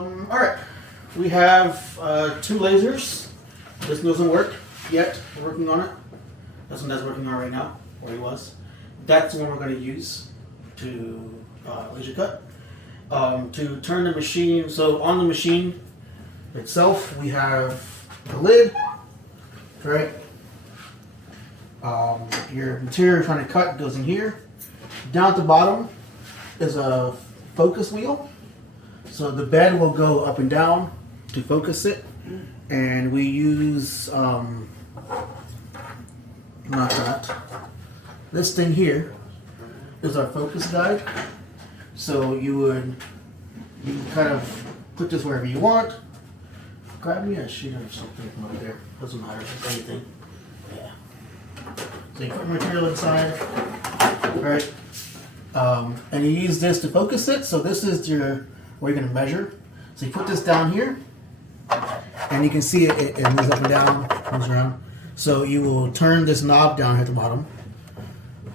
All right, we have two lasers. This doesn't work yet. We're working on it. This one that's working on right now, where he was. That's the one we're going to use to laser cut. To turn the machine, so on the machine itself, we have the lid, right? Your material you're trying to cut goes in here. Down at the bottom is a focus wheel. So the bed will go up and down to focus it. And we use, not that. This thing here is our focus guide. So you can kind of put this wherever you want. Grab me a sheet or something from up there. Doesn't matter, it's anything. Yeah. So you put material inside, right? And you use this to focus it. So this is where you're going to measure. So you put this down here, and you can see it moves up and down, moves around. So you will turn this knob down here at the bottom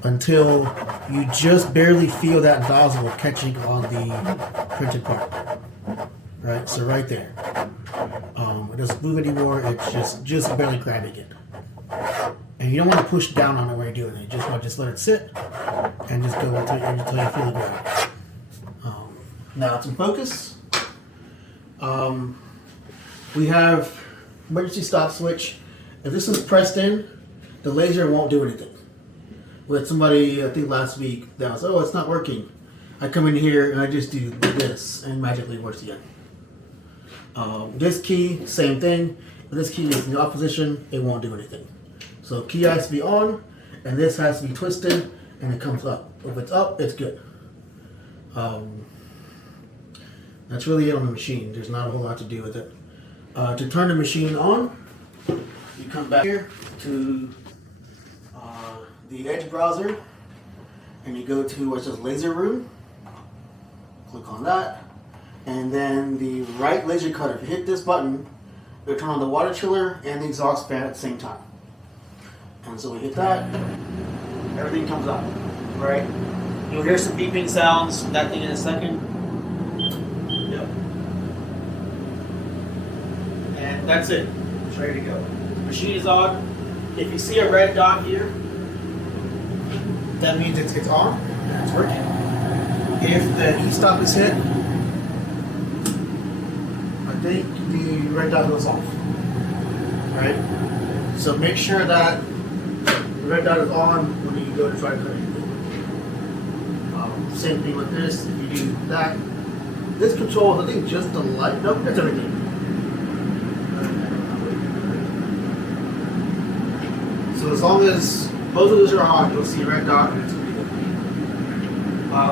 until you just barely feel that nozzle catching on the printed part. Right, so right there. It doesn't move anymore, it's just barely grabbing it. And you don't want to push down on it when you're doing it. You just want to just let it sit and just go until you feel it grab. Now it's in focus. We have emergency stop switch. If this is pressed in, the laser won't do anything. We had somebody, I think last week, that was, oh, it's not working. I come in here and I just do this and magically it works again. This key, same thing. If this key is in the off position, it won't do anything. So key has to be on, and this has to be twisted, and it comes up. If it's up, it's good. That's really it on the machine. There's not a whole lot to do with it. To turn the machine on, you come back here to the Edge browser, and you go to where it says Laser Room. Click on that, and then the right laser cutter. If you hit this button, it'll turn on the water chiller and the exhaust fan at the same time. And so we hit that, everything comes up, right? You'll hear some beeping sounds from that thing in a second. Yep. And that's it. It's ready to go. Machine is on. If you see a red dot here, that means it's on and it's working. If the e-stop is hit, I think the red dot goes off. Right? So make sure that the red dot is on when you go to try to cut anything. Same thing with this. If you do that, this controls, I think, just the light. Nope, that's everything. So as long as both of those are on, you'll see a red dot and it's pretty good.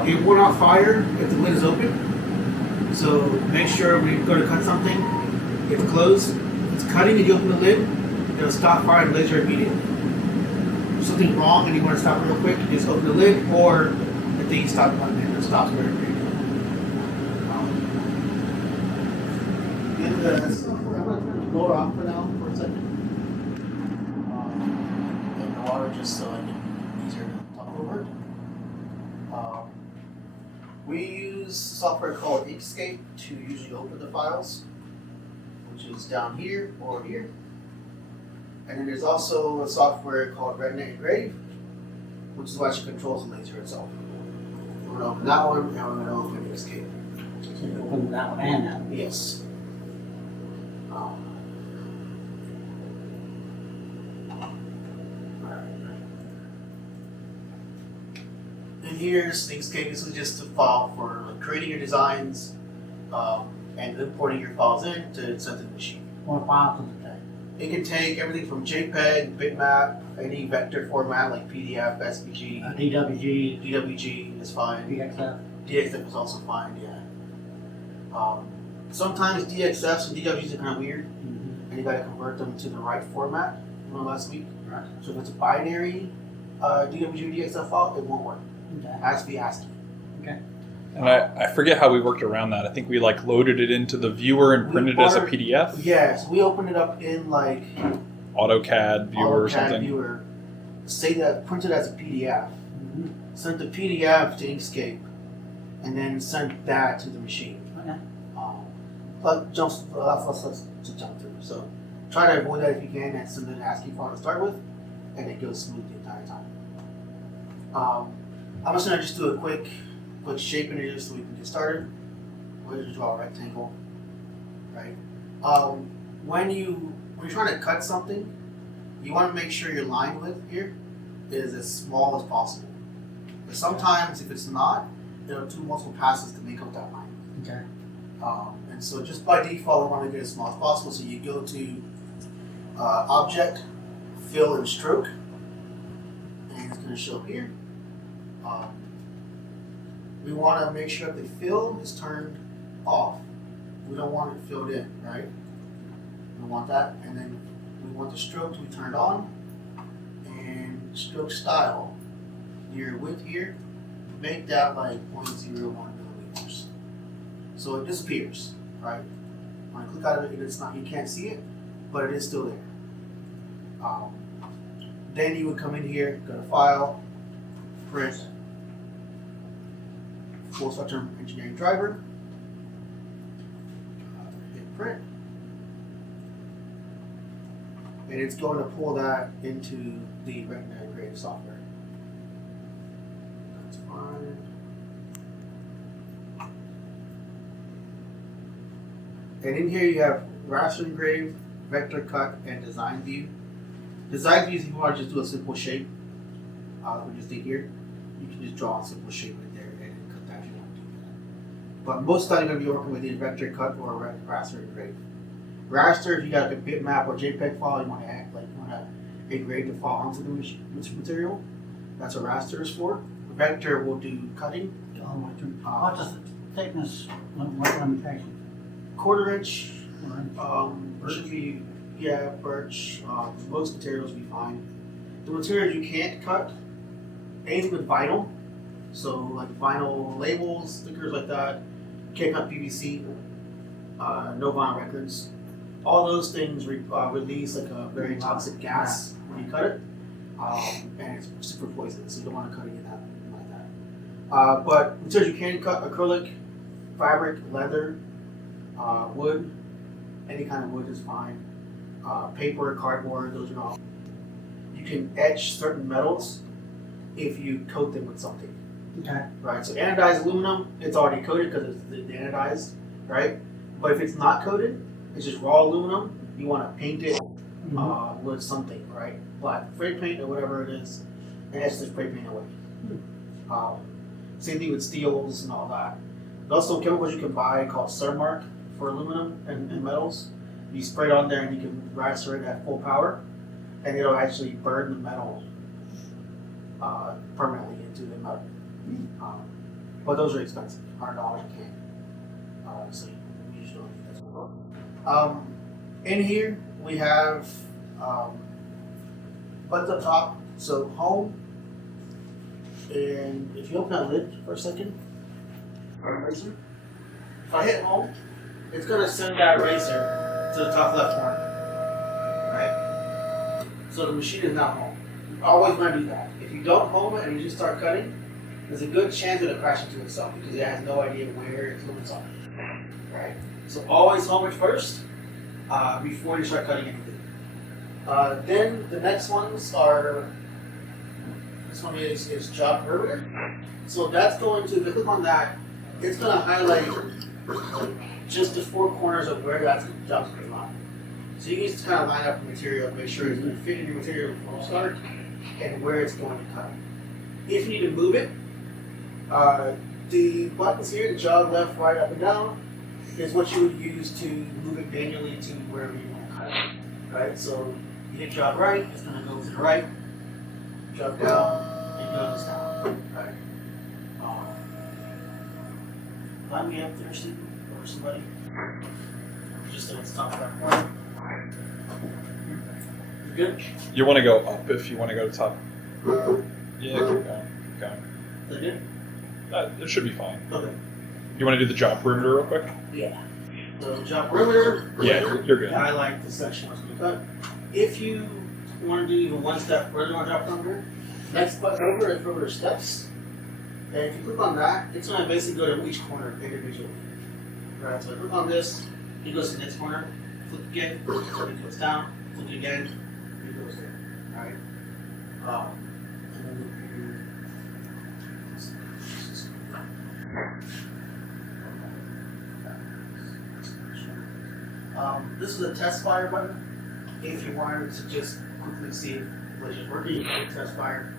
It will not fire if the lid is open. So make sure when you go to cut something, it's closed. If it's cutting and you open the lid, it'll stop firing the laser immediately. If there's something wrong and you want to stop it real quick, you just open the lid, or if the stop button and it stops very quickly. I'm going to blow it off for now for a second. And the water just so I can easier to talk over it. We use software called Inkscape to usually open the files, which is down here or here. And then there's also a software called Retina Engrave, which is what actually controls the laser itself. We're going to open that one, and we're going to open Inkscape. So you open that one and that one. Yes. And here's Inkscape. This is just a file for creating your designs and importing your files in to send to the machine. What files does it take? It can take everything from JPEG, bitmap, any vector format like PDF, SVG, DWG, DWG is fine. DXF. DXF is also fine, yeah. Sometimes DXFs and DWGs are kind of weird, and you got to convert them to the right format. Remember last week? Right. So if it's a binary DWG or DXF file, it won't work. Okay. It has to be ASCII. Okay. And I forget how we worked around that. I think we loaded it into the viewer and printed it as a PDF. Yeah, so we opened it up in like AutoCAD viewer or something. Viewer, say that printed as a PDF, sent the PDF to Inkscape, and then sent that to the machine. Okay. jumps allows us to jump through. So try to avoid that if you can, and send an ASCII file to start with, and it goes smooth the entire time. I'm just gonna do a quick shape in here so we can get started. We're gonna draw a rectangle, right? When you're trying to cut something, you want to make sure your line width here is as small as possible. But sometimes if it's not, it'll do multiple passes to make up that line. Okay. And so just by default, we want to get as small as possible. So you go to Object, Fill and Stroke, and it's going to show up here. We want to make sure that the fill is turned off. We don't want it filled in, right? We want that, and then we want the stroke to be turned on, and stroke style, your width here, make that like 0.01 millimeters. So it disappears, right? When I click out of it, it's not, you can't see it, but it is still there. Then you would come in here, go to File, Print, Full Spectrum Engineering Driver, hit Print, and it's going to pull that into the Retina Engraving software. That's fine. And in here you have raster engrave, vector cut, and design view. Design view is if you want to just do a simple shape, we just did here. You can just draw a simple shape right there and cut that if you want to do that. But most of the time you're going to be working with either vector cut or raster engrave. Raster, if you got like a bitmap or JPEG file, you want to engrave the file onto the material. That's what raster is for. Vector will do cutting. What does the thickness, what limitation? 1/4 inch. Or Should be, yeah, birch. Most materials will be fine. The materials you can't cut, anything with vinyl, so like vinyl labels, stickers like that, can't cut PVC, no vinyl records. All those things release like a very toxic gas when you cut it, and it's super poisonous, so you don't want to cut it in that like that. But materials you can cut: acrylic, fabric, leather, wood. Any kind of wood is fine. Paper, cardboard, those are all. You can etch certain metals if you coat them with something. okay. Right, so anodized aluminum, it's already coated because it's the anodized, right? But if it's not coated, it's just raw aluminum, you want to paint it with something, right? Black spray paint or whatever it is, and etch the spray paint away. Same thing with steels and all that. There's also chemicals you can buy called Cermark for aluminum and metals. You spray it on there and you can raster it at full power, and it'll actually burn the metal permanently into the metal. But those are expensive, $100 a can. So you usually don't need that much. In here we have buttons up top. So home, and if you open that lid for a second, eraser. If I hit home, it's gonna send that eraser to the top left corner, right? So the machine is not home. You always want to do that. If you don't home it and you just start cutting, there's a good chance it'll crash into itself because it has no idea where its limits are, right? So always home it first before you start cutting anything. Then the next ones are, this one is job perimeter. So that's going to, if you click on that, it's going to highlight just the four corners of where that job's going to run. So you can just kind of line up the material and make sure it's going to fit in your material before you start and where it's going to cut. If you need to move it, the buttons here, the jog left, right, up, and down, is what you would use to move it manually to wherever you want to cut it. Right? So you hit jog right, it's going to go to the right. Jog down, it goes down. Right? Line me up there, Steve, or somebody. Just so it's top that corner. You good? You want to go up if you want to go to top. Yeah, keep going. Keep going. Is that good? It should be fine. Okay. You want to do the job perimeter real quick? Yeah. So job perimeter. Yeah, you're good. Highlight the section I was going to cut. If you want to do even one step further on job perimeter, next button over is perimeter steps. And if you click on that, it's going to basically go to each corner individually. Right, so I click on this, It goes to the next corner, flip again, it goes down, flip again, it goes there. Alright? And then this is a test fire button. If you wanted to just quickly see if the is working, you can test fire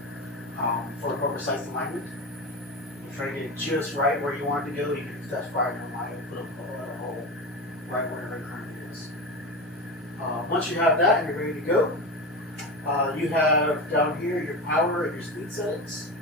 for a more precise alignment. If you're trying to get it just right where you want it to go, you can test fire and align it, put a hole right wherever it currently is. Once you have that and you're ready to go, you have down here your power and your speed settings.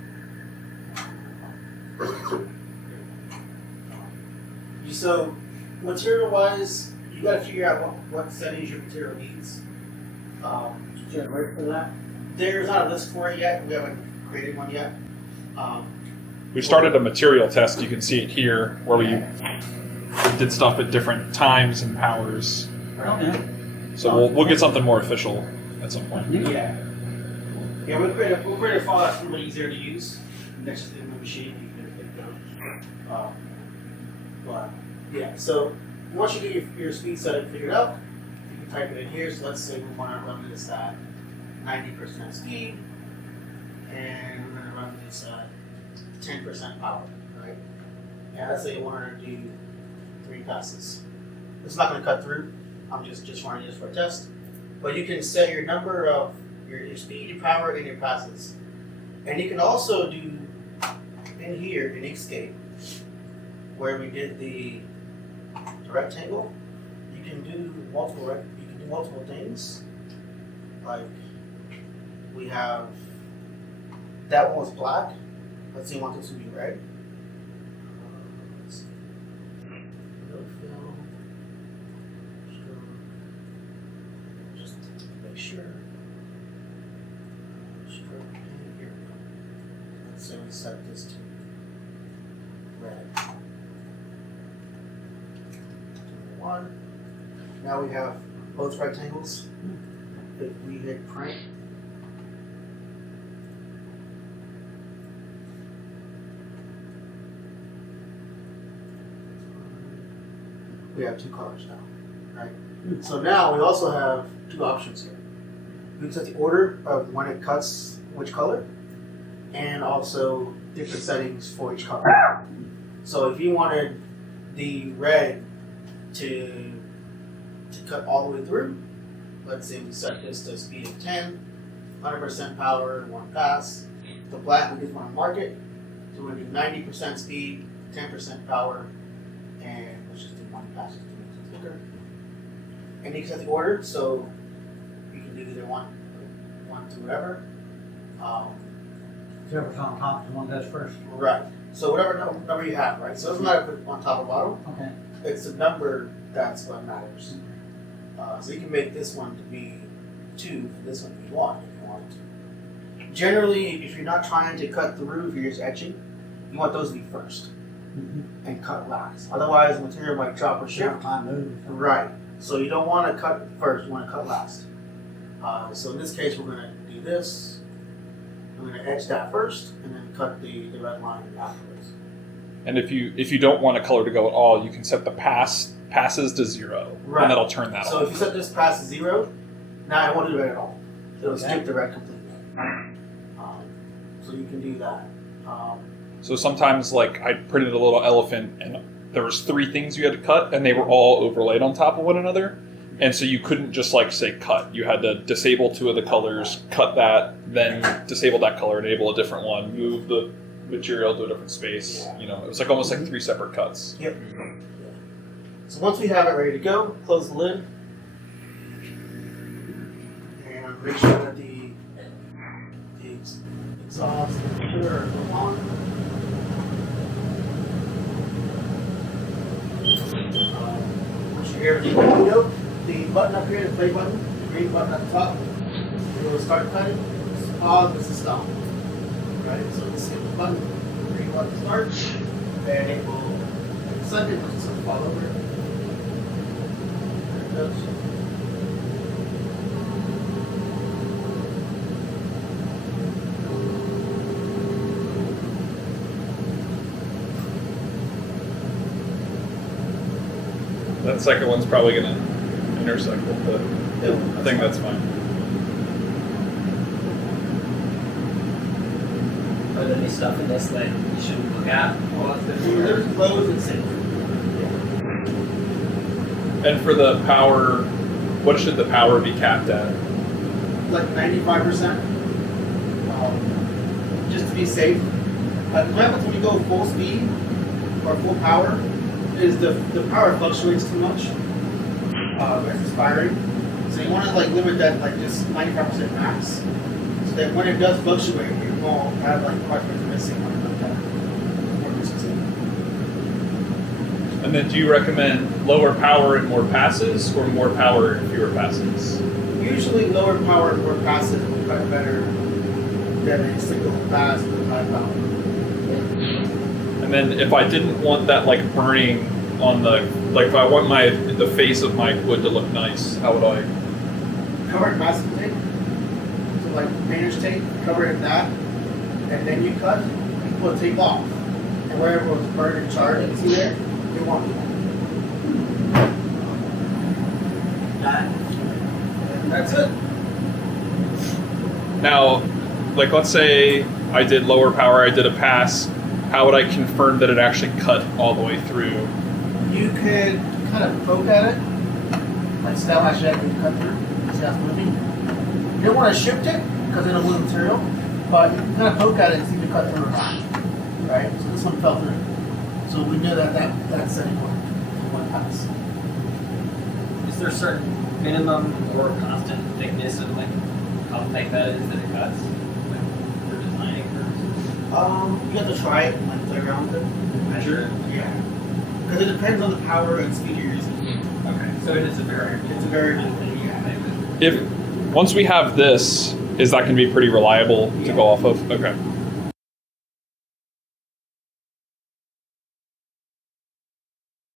So material-wise, you got to figure out what settings your material needs. Is there a rate for that? There's not a list for it yet. We haven't created one yet. We started a material test. You can see it here where we did stuff at different times and powers. Okay. So we'll get something more official at some point. Yeah. Yeah, we'll create a file that's a little easier to use. Next to the machine, you can pick it up. But yeah, so once you get your speed setting figured out, you can type it in here. So let's say we want to run this at 90% speed, and we're going to run this at 10% power, right? And let's say you want to do 3 passes. It's not going to cut through. I'm just running this for a test. But you can set your number of your speed, your power, and your passes. And you can also do in here in Inkscape, where we did the rectangle, you can do multiple things. Like we have that one was black. Let's see, we want this to be red. Let's see. No fill. Just make sure. Stroke and here we go. Let's say we set this to red. One. Now we have both rectangles. If we hit print, we have 2 colors now, right? So now we also have 2 options here. We can set the order of when it cuts which color, and also different settings for each color. So if you wanted the red to cut all the way through, let's say we set this to a speed of 10, 100% power, 1 pass. The black, we just want to mark it. So we're going to do 90% speed, 10% power, and let's just do 1 pass just to make it quicker. And you can set the order, so you can do either one to whatever. Whoever's on top is the one that does first. Right. So whatever number you have, right? So it doesn't matter if it's on top or bottom. Okay. It's the number that's what matters. So you can make this one to be 2 and this one to be 1 if you want to. Generally, if you're not trying to cut through, if you're just etching, you want those to be first and cut last. Otherwise, the material might drop or shift. Time move. Right. So you don't want to cut first, you want to cut last. So in this case, we're going to do this. We're going to etch that first and then cut the red line afterwards. And if you don't want a color to go at all, you can set the passes to 0, Right. and that'll turn that So off. if you set this past to 0, now it won't do red at all. It'll Okay. skip the red completely. So you can do that. So sometimes, like, I printed a little elephant, and there was 3 things you had to cut, and they were all overlaid on top of one another. And so you couldn't just, like, say cut. You had to disable 2 of the colors, cut that, then disable that color, enable a different one, move the material to a different space. You know, it was like almost like 3 separate cuts. Yep. So once we have it ready to go, close the lid. And make sure that the exhaust and the computer are on. Once you're here, the button up here, the play button, the green button at the top, it will start cutting. This is pause, this is stop. Right? So let's hit the button, the green button starts, and it will send it, which is going to fall over. There it goes. That second one's probably gonna intersect with the Yeah, thing. That's fine. Are there any stuff in this that you should look at? Well, There's close and safe. And for the power, what should the power be capped at? Like 95%, just to be safe. What happens when you go full speed or full power is the power fluctuates too much. It's expiring. So you want to like limit that like just 95% max, so that when it does fluctuate, it won't have like quite much missing or like that. More consistent. And then do you recommend lower power and more passes, or more power and fewer passes? Usually lower power more passive will cut better than a single pass with high power. And then if I didn't want that like burning on the, like if I want the face of my wood to look nice, how would I? Cover it in masking tape. So like painter's tape, cover it in that, and then you cut, you pull the tape off. And wherever it was burned and charred, you see there, you want it. And that's it. Now, like let's say I did lower power, I did a pass. How would I confirm that it actually cut all the way through? You could kind of poke at it, like stab my shed and cut through. See how it's moving. You don't want to shift it because it'll lose material, but you can kind of poke at it and see if it cut through or not. Right? So this one fell through. So we knew that setting one pass. is there a certain minimum or constant thickness of like how thick that is that it cuts? Like, for designing purposes. You have to try it and like play around with it. Measure it? Yeah. Because it depends on the power and speed you're using. Okay. So it is a very It's a very kind of thing you can make. If once we have this, is that going to be pretty reliable to go off of? Okay.